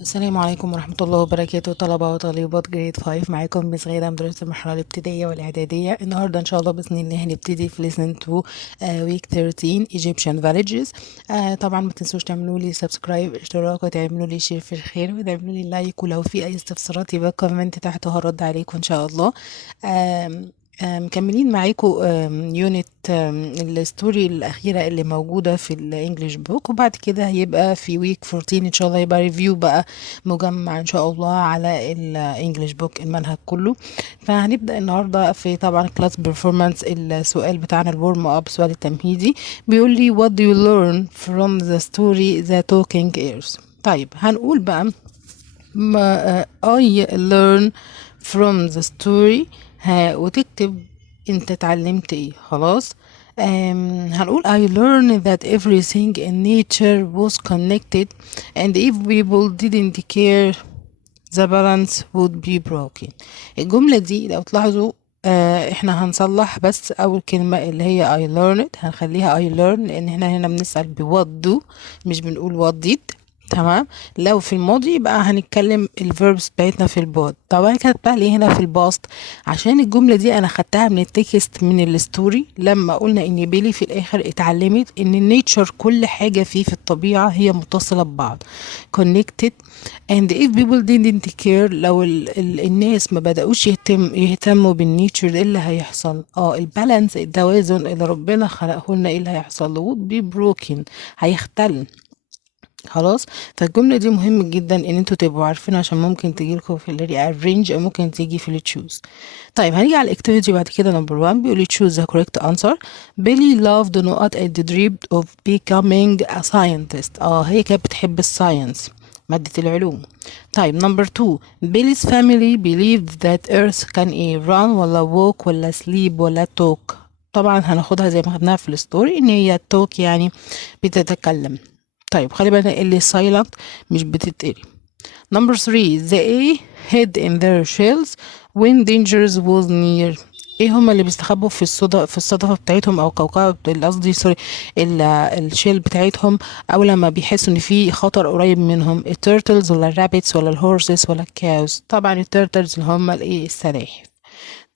السلام عليكم ورحمة الله وبركاته، طلبة وطالبات جريد 5. معاكم مس غادة مدرسة المرحلة الابتدائية والإعدادية. النهاردة إن شاء الله بإذن الله هنبتدي في lesson 2 week 13 Egyptian villages. طبعا ما تنسوش تعملوا لي سبسكرايب اشتراك وتعملوا لي شير في الخير وتعملوا لي لايك، ولو في أي استفسارات يبقى كومنت تحت وهرد عليكم إن شاء الله. آم، مكملين معاكم يونت الستوري الأخيرة اللي موجودة في الانجليش بوك، وبعد كده هيبقى في ويك 14 إن شاء الله يبقى ريفيو بقى مجمع ان شاء الله على الانجليش بوك المنهج كله. فهنبدا النهارده في طبعا كلاس بيرفورمانس. السؤال بتاعنا الورم اب، السؤال التمهيدي، بيقول لي what do you learn from the story the talking ears. طيب هنقول بقى ما I learn from the story، وتكتب انت اتعلمت ايه. خلاص. هنقول I learned that everything in nature was connected and if people didn't care the balance would be broken. الجملة دي لو تلاحظوا احنا هنصلح بس اول كلمة اللي هي I learned هنخليها I learn، لان احنا هنا بنسأل ب what do، مش بنقول what did. تمام. لو في الماضي يبقى هنتكلم الفيربس بتاعتنا في البود. طبعا كاتبه لي هنا في الباست عشان الجمله دي انا خدتها من التكست من الستوري، لما قلنا ان بيلي في الاخر اتعلمت ان النيتشر كل حاجه فيه في الطبيعه هي متصله ببعض connected and if people didn't care. لو الناس ما بدأوش يهتموا بالنيتشر، ايه اللي هيحصل؟ البالانس، التوازن اللي ربنا خلقه لنا، ايه اللي هيحصل له؟ would be broken، هيختل. خلاص. فالجملة دي مهم جدا ان انتوا تبقوا عارفين، عشان ممكن تجيلكوا في الريارينج او ممكن تيجي في التشوز. طيب هنيجي على الاكتيفيتي بعد كده. نمبر 1 بيقول لي choose the correct answer. Billy loved نقط and dreamed of becoming a scientist. هي كانت بتحب الساينس، مادة العلوم. طيب نمبر 2 Billy's family believed that earth can run ولا walk ولا sleep ولا talk. طبعا هناخدها زي ما خدناها في الستوري ان هي talk يعني بتتكلم. طيب خلي بالنا اللي silent مش بتتقري. Number 3 the A hid in their shells when dangers was near. ايه هما اللي بيستخبوا في الصدفة بتاعتهم او كوكب، قصدي سوري، الشيل بتاعتهم، او لما بيحسوا ان في خطر قريب منهم؟ التيرتلز ولا الرابتس ولا الهورسز ولا الكاوز؟ طبعا التيرتلز اللي هما الايه، السلاحف.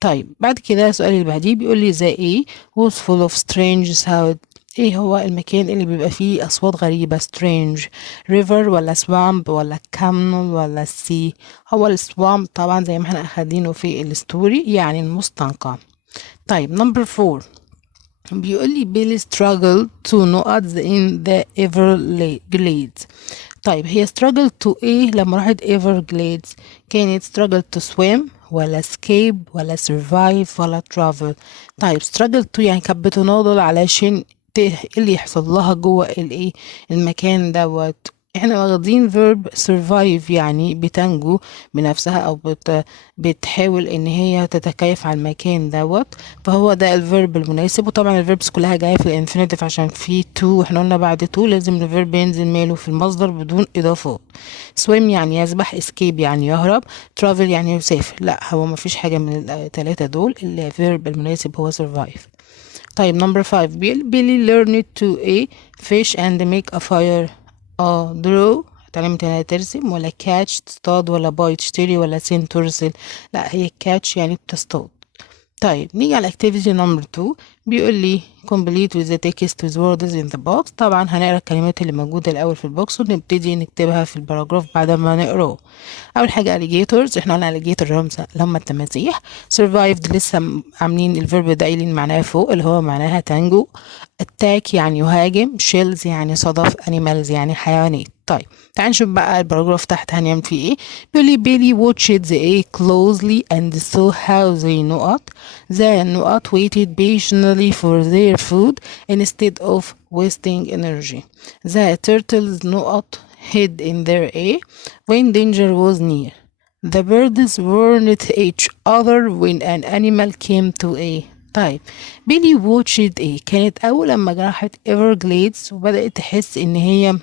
طيب بعد كده السؤال اللي بعديه بيقول لي the A was full of strange sound. ايه هو المكان اللي بيبقى فيه اصوات غريبة strange؟ river ولا swamp ولا canal ولا sea؟ هو السوامب طبعا زي ما احنا اخدينه في الستوري، يعني المستنقع. طيب نمبر 4 بيقول لي Billy struggled to نقط in the Everglades. طيب هي struggled to ايه لما راحت Everglades؟ كانت struggled to swim ولا escape ولا survive ولا travel؟ طيب struggled to يعني كانت بتناضل علشان ايه اللي يحصل لها جوه الايه، المكان دوت. احنا واخدين verb survive يعني بتنجو بنفسها او بتحاول ان هي تتكيف على المكان دوت، فهو ده الفيرب المناسب. وطبعا الفيربس كلها جايه في الانفينيتيف عشان في تو، احنا قلنا بعد تو لازم الفيرب ينزل ماله في المصدر بدون اضافات. swim يعني يسبح، escape يعني يهرب، travel يعني يسافر. لا، هو ما فيش حاجه من الثلاثه دول، الفيرب المناسب هو survive. طيب نمبر 5 Billy learned to fish and make a fire. draw اتعلمت انها ترسم، ولا catch تصطاد، ولا buy تشتري، ولا send ترسل؟ لا، هي catch يعني بتصطاد. طيب نيجي على activity number 2 بيقول لي complete with the text with words in the box. طبعا هنقرا الكلمات اللي موجودة الأول في البوكس ونبتدي نكتبها في الباراجراف بعد ما نقراه. أول حاجة alligators، احنا قلنا alligator اللي هم التماسيح. survived لسه عاملين الفيرب ده قايلين معناها فوق، اللي هو معناها تنجو. attack يعني يهاجم. shells يعني صدف. animals يعني حيوانات. طيب تعال نشوف بقى الباراجراف تحت هنعمل فيه ايه. بيقول لي Billy watched the egg closely and saw how they نقط waited patiently for their food instead of wasting energy. The turtles نقط hid in their egg when danger was near. The birds warned each other when an animal came to a. طيب بيلي واتشد ايه؟ كانت اول لما راحت Everglades وبدأت تحس ان هي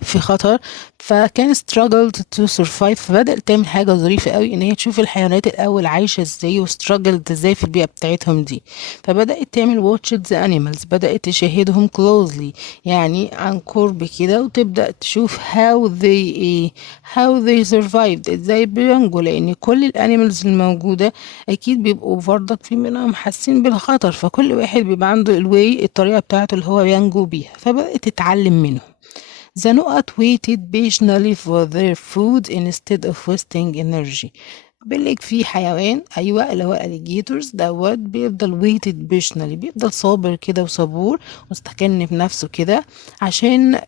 في خطر، فكان struggled to survive. فبدأت تعمل حاجة ظريفة قوي، ان هي تشوف الحيوانات الاول عايشة ازاي وstruggled ازاي في البيئة بتاعتهم دي. فبدأت تعمل watch the animals، بدأت تشاهدهم closely يعني عن قرب كده، وتبدأ تشوف how they survived، ازاي بينجوا، لان كل الانيمالز الموجودة اكيد بيبقوا برضك في منهم حاسين بالخطر، فكل واحد بيبقى عنده الطريقة بتاعته اللي هو ينجو بيها. فبدأت تتعلم منهم. The Nuat waited patiently for their food instead of wasting energy. بيقولك في حيوان، أيوة، اللي هو الاليجيتورز دوت، بيفضل waited patiently، بيفضل صابر كده وصبور مستكن بنفسه كده، عشان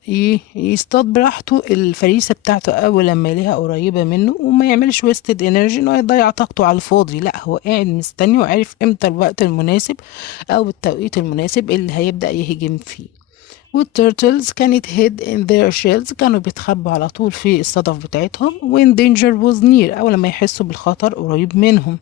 يصطاد براحته الفريسة بتاعته أول لما يلاقيها قريبة منه، وما يعملش wasted energy إنه يضيع طاقته على الفاضي. لا، هو قاعد مستني وعارف امتى الوقت المناسب أو التوقيت المناسب اللي هيبدأ يهجم فيه. والتيرتلز كانت hid in their shells، كانوا بيتخبوا على طول في الصدف بتاعتهم when danger was near، أول ما يحسوا بالخطر قريب منهم.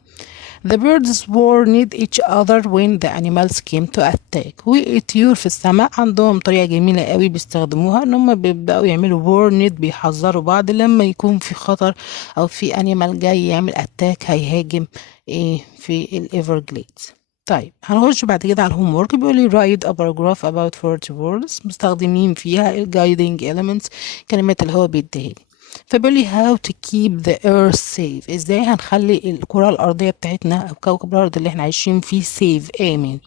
The birds warned each other when the animals came to attack. والطيور في السماء عندهم طريقة جميلة قوي بيستخدموها، ان هم بيبدأوا يعملوا warned، بيحذروا بعض لما يكون في خطر او في animal جاي يعمل attack، هيهاجم في الإيفرجليدز. طيب هنخش بعد كده على الهوم وورك. بيقول لي write a paragraph about 40 words، مستخدمين فيها ال guiding elements، كلمات اللي هو بيديها لي. فبيقول لي how to keep the earth safe، ازاي هنخلي الكرة الأرضية بتاعتنا أو كوكب الأرض اللي احنا عايشين فيه safe، آمن.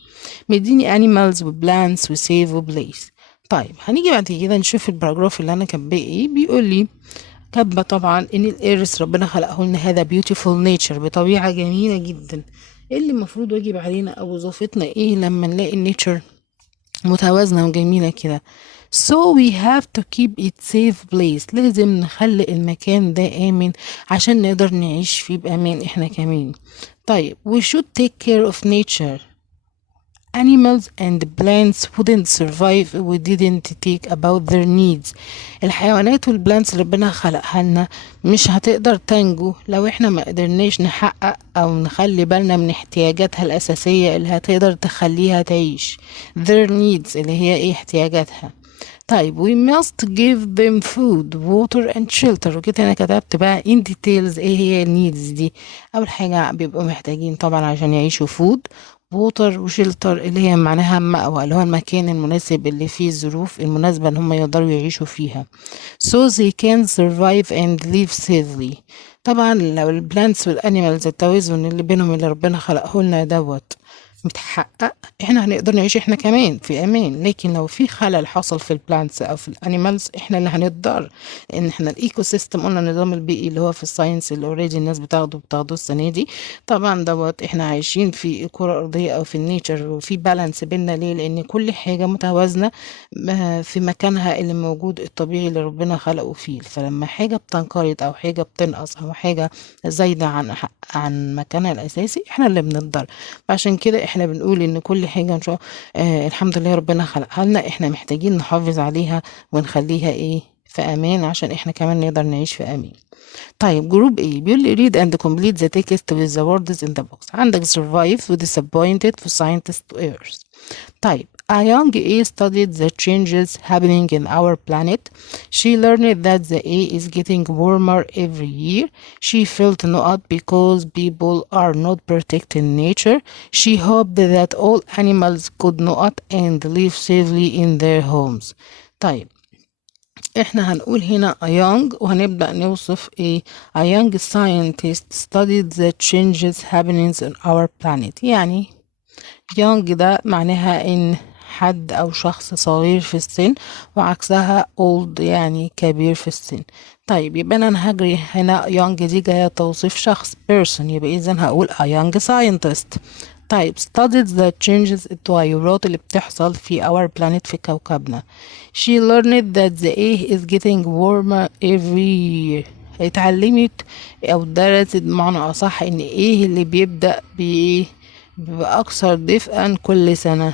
مديني animals و plants و save و place. طيب هنيجي بعد كده نشوف الباراجراف اللي أنا كاتباه ايه. بيقول لي كاتبة طبعا ان الإيرث ربنا خلقه لنا هذا beautiful nature، بطبيعة جميلة جدا. ايه اللي المفروض واجب علينا او وظيفتنا ايه لما نلاقي النيتشر متوازنة وجميلة كده؟ So we have to keep it safe place، لازم نخلي المكان ده آمن عشان نقدر نعيش فيه بأمان احنا كمان. طيب we should take care of nature. Animals and plants wouldn't survive if we didn't take about their needs. الحيوانات والبلانتس اللي ربنا خلقها لنا مش هتقدر تنجو لو احنا ما قدرناش نحقق او نخلي بالنا من احتياجاتها الأساسية اللي هتقدر تخليها تعيش. their needs اللي هي ايه؟ احتياجاتها. طيب we must give them food water and shelter. وكده انا كتبت بقى in details ايه هي النيدز دي. اول حاجة بيبقوا محتاجين طبعا عشان يعيشوا food ووتر وشلتر، اللي هي معناها مأوى، اللي هو المكان المناسب اللي فيه الظروف المناسبة ان هم يقدروا يعيشوا فيها. so they can survive and live safely. طبعا لو البلانتس والانيمالز التوازن اللي بينهم اللي ربنا خلقه لنا دوت متحقق، احنا هنقدر نعيش احنا كمان في امان. لكن لو في خلل حصل في البلانتس او في الانيمالز، احنا اللي هنضر، لان احنا الايكو سيستم، قلنا النظام البيئي اللي هو في الساينس اللي اوريدي الناس بتاخده السنه دي. طبعا دوت احنا عايشين في الكره الارضيه او في النيتشر، وفي بالانس بينا. ليه؟ لان كل حاجه متوازنه في مكانها اللي موجود الطبيعي اللي ربنا خلقه فيه. فلما حاجه بتنقرض او حاجه بتنقص او حاجه زايده عن مكانها الاساسي، احنا اللي بنضر. فعشان كده احنا بنقول ان كل حاجة ان شاء الحمد لله ربنا خلقها لنا، احنا محتاجين نحافظ عليها ونخليها في امان، عشان احنا كمان نقدر نعيش في امان. طيب جروب ايه؟ بيقول لي read and complete the text with the words in the box. عندك survive و disappointed for scientists to errors. طيب a young A studied the changes happening in our planet. She learned that the A is getting warmer every year. She felt not because people are not protecting nature. She hoped that all animals could not and live safely in their homes. طيب احنا هنقول هنا a young، وهنبدأ نوصف a young scientist studied the changes happening in our planet. يعني young ده معناها ان حد او شخص صغير في السن، وعكسها old يعني كبير في السن. طيب يبقى انا هجري هنا young دي جاية توصيف شخص person، يبقى اذا هقول a young scientist. طيب studied the changes، التغيرات اللي بتحصل في our planet في كوكبنا. she learned that the air is getting warmer every year. اتعلمت او درست بمعنى اصح ان ايه اللي بيبدأ بيبقى اكثر دفئا كل سنة.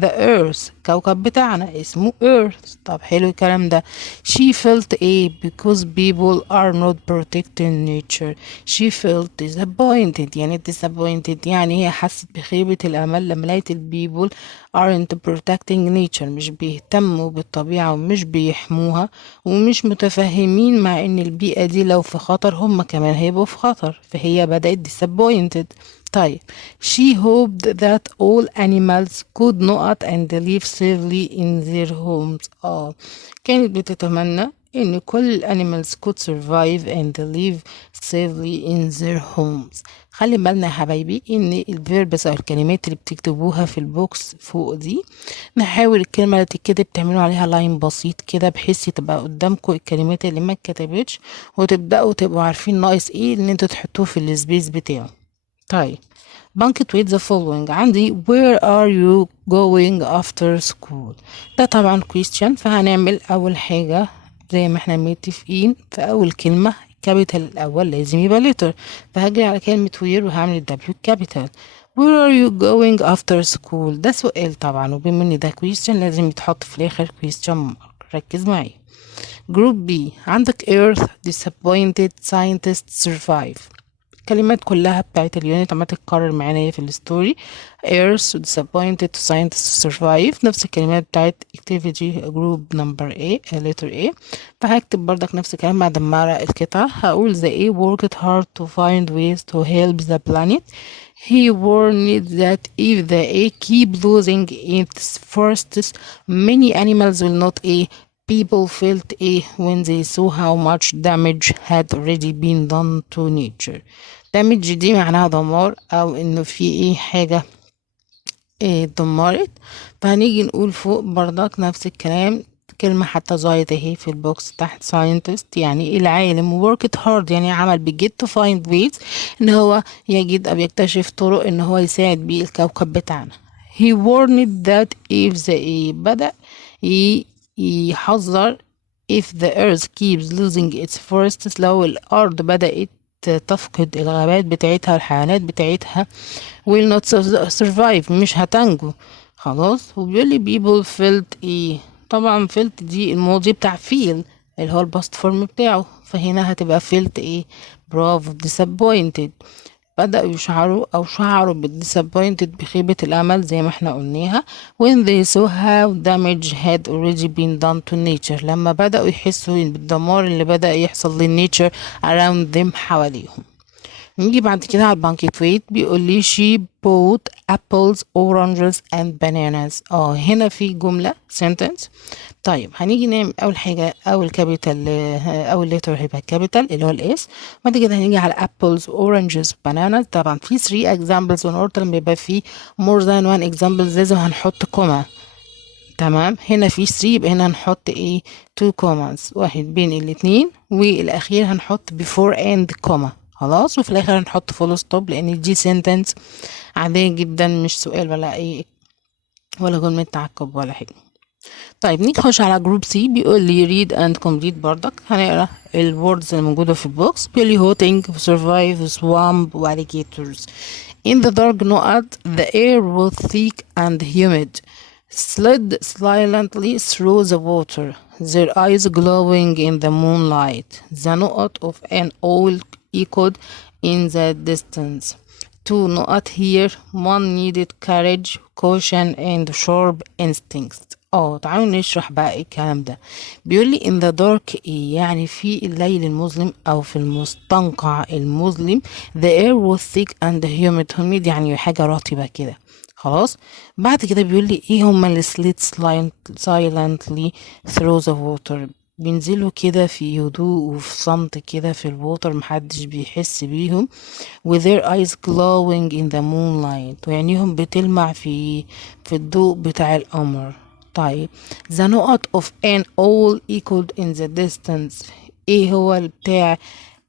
the earth كوكب بتاعنا اسمه earth. طب حلو الكلام ده. she felt because people are not protecting nature. she felt disappointed يعني disappointed يعني هي حست بخيبة الأمل لما لقيت people aren't protecting nature مش بيهتموا بالطبيعة ومش بيحموها ومش متفهمين مع ان البيئة دي لو في خطر هم كمان هيبقوا في خطر، فهي بدأت disappointed. طيب she hoped that all animals could not and live safely in their homes. كانت بتتمنى ان كل الانيمالز could survive and live safely in their homes. خلي بالنا يا حبايبي ان الفيربس او الكلمات اللي بتكتبوها في البوكس فوق دي نحاول الكلمة اللي تتكتب تعملوا عليها لاين بسيط كده بحيث تبقى قدامكم الكلمات اللي ما اتكتبتش وتبدأوا تبقوا عارفين ناقص ايه ان انتوا تحطوه في السبيس بتاعه. طيب punctuate the following. عندي where are you going after school. ده طبعا question، فهنعمل أول حاجة زي ما احنا متفقين في أول كلمة capital الأول لازم يبقى letter، فهجري على كلمة where وهعمل W capital. where are you going after school ده سؤال طبعا، وبما ان ده question لازم يتحط في الآخر question mark. ركز معي. group B عندك earth disappointed scientists survive. الكلمات كلها بتاعت اليونت عمالة تتكرر معانا هي في الستوري. Earth disappointed to scientists to survive نفس الكلمات بتاعت activity group number A letter A. فهكتب بردك نفس الكلام بعد ما أقرأ القطعة. هقول the A worked hard to find ways to help the planet. He warned that if the A keep losing its forests many animals will not people felt when they saw how much damage had already been done to nature. damage دي معناها دمار او انه في حاجة دمرت. فهنيجي نقول فوق برضك نفس الكلام، كلمة حتى زايد اهي في البوكس تحت scientist يعني العالم، worked hard يعني عمل بجد to find ways ان هو يجد او يكتشف طرق ان هو يساعد بيه الكوكب بتاعنا. he warned that if the بدأ يحذر if the earth keeps losing its forests لو الأرض بدأت تفقد الغابات بتاعتها والحيوانات بتاعتها will not survive مش هتنجو خلاص. وبيقول لي people felt طبعا felt دي الماضي بتاع feel اللي هو الباست فورم بتاعه، فهنا هتبقى felt برافو disappointed. بدأوا شعروا بالdisappointed بخيبة الأمل زي ما احنا قلناها when they saw how damage had already been done to nature لما بدأوا يحسوا بالدمار اللي بدأ يحصل للnature around them حواليهم. نيجي بعد كده على البانكيت بيقول لي she bought apples oranges and bananas. هنا في جملة sentence. طيب هنيجي نعمل اول حاجه اول كابيتال اول لتر هيبقى كابيتال اللي هو الاس، بعد كده هنيجي على apples oranges bananas. طبعا في 3 examples ونورت لما يبقى في more than one examples لازم هنحط كوما. تمام هنا في 3 يبقى هنا هنحط 2 كوماز، واحد بين الاتنين والاخير هنحط before and كوما خلاص، وفي الاخر هنحط فول ستوب لان دي سنتنس عاديه جدا مش سؤال ولا ولا جمله تعقب ولا حاجه. طيب نيجي نخش على جروب سي بيقول لي read and complete بردك. هنقرا الوردز اللي موجوده في البوكس. بيقول لي hotting survive swamp alligators in the dark نقط the air was thick and humid slid silently through the water their eyes glowing in the moonlight the نقط of an owl echoed in the distance 2 نقط here one needed courage caution and sharp instincts. تعالوا نشرح بقى ايه الكلام ده. بيقول لي in the dark يعني في الليل المظلم او في المستنقع المظلم the air was thick and humid يعني حاجة رطبة كده خلاص. بعد كده بيقول لي ايه هما اللي slid silently through the water بينزلوا كده في هدوء وفي صمت كده في الووتر محدش بيحس بيهم with their eyes glowing in the moonlight وعينيهم بتلمع في الضوء بتاع القمر. طيب the نقط of an owl echoed in the distance ايه هو بتاع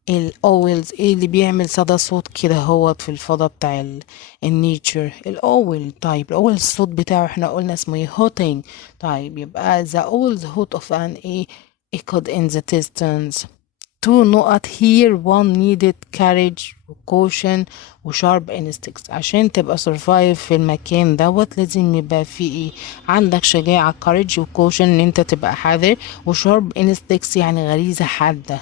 الاولز اللي بيعمل صدى صوت كده هو في الفضاء بتاع النيتشر الاول. طيب الاول الصوت بتاعه احنا قلنا اسمه hooting. طيب يبقى the owls hoot of an echoed in the distance two نقط here one needed courage وcaution وsharp instincts. عشان تبقى survive في المكان دوت لازم يبقى فيه ايه؟ عندك شجاعة courage وcaution ان انت تبقى حذر، وsharp instincts يعني غريزة حادة،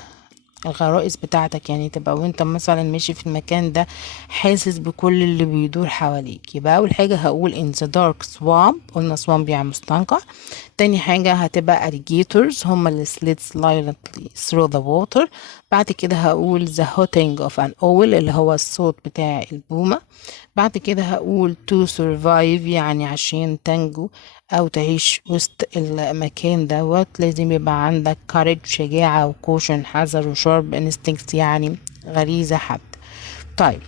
الغرائز بتاعتك يعني تبقى وانت مثلا ماشي في المكان ده حاسس بكل اللي بيدور حواليك. يبقى اول حاجة هقول in the dark swamp، قلنا swamp يعني مستنقع. تاني حاجة هتبقى alligators هما اللي slid silently through the water. بعد كده هقول the hooting of an owl اللي هو الصوت بتاع البومة. بعد كده هقول to survive يعني عشان تنجو أو تعيش وسط المكان دوت لازم يبقى عندك courage شجاعة وكوشن حذر وشارب instinct يعني غريزة حد. طيب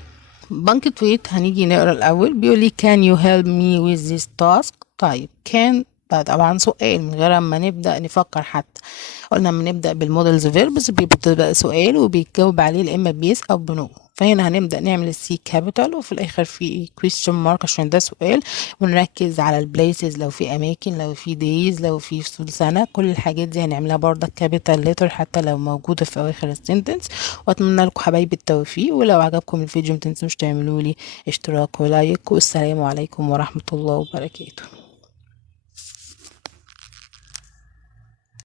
بانكت ويت هنيجي نقرا الأول. بيقولي can you help me with this task. طيب can ده طبعا سؤال من غير ما نبدأ نفكر حتى. قلنا لما نبدأ بالمودلز فيربس بيبقى سؤال وبيتجاوب عليه يا إما بيس أو بنو. فهنا هنبدأ نعمل السي كابيتال وفي الآخر في question mark عشان ده سؤال، ونركز على البليسز لو في أماكن، لو في days، لو في فصول سنة، كل الحاجات دي هنعملها برضه كابيتال ليتر حتى لو موجودة في أواخر السنتنس. وأتمنى لكم حبايبي التوفيق، ولو عجبكم الفيديو متنسوش تعملوا لي اشتراك ولايك، والسلام عليكم ورحمة الله وبركاته.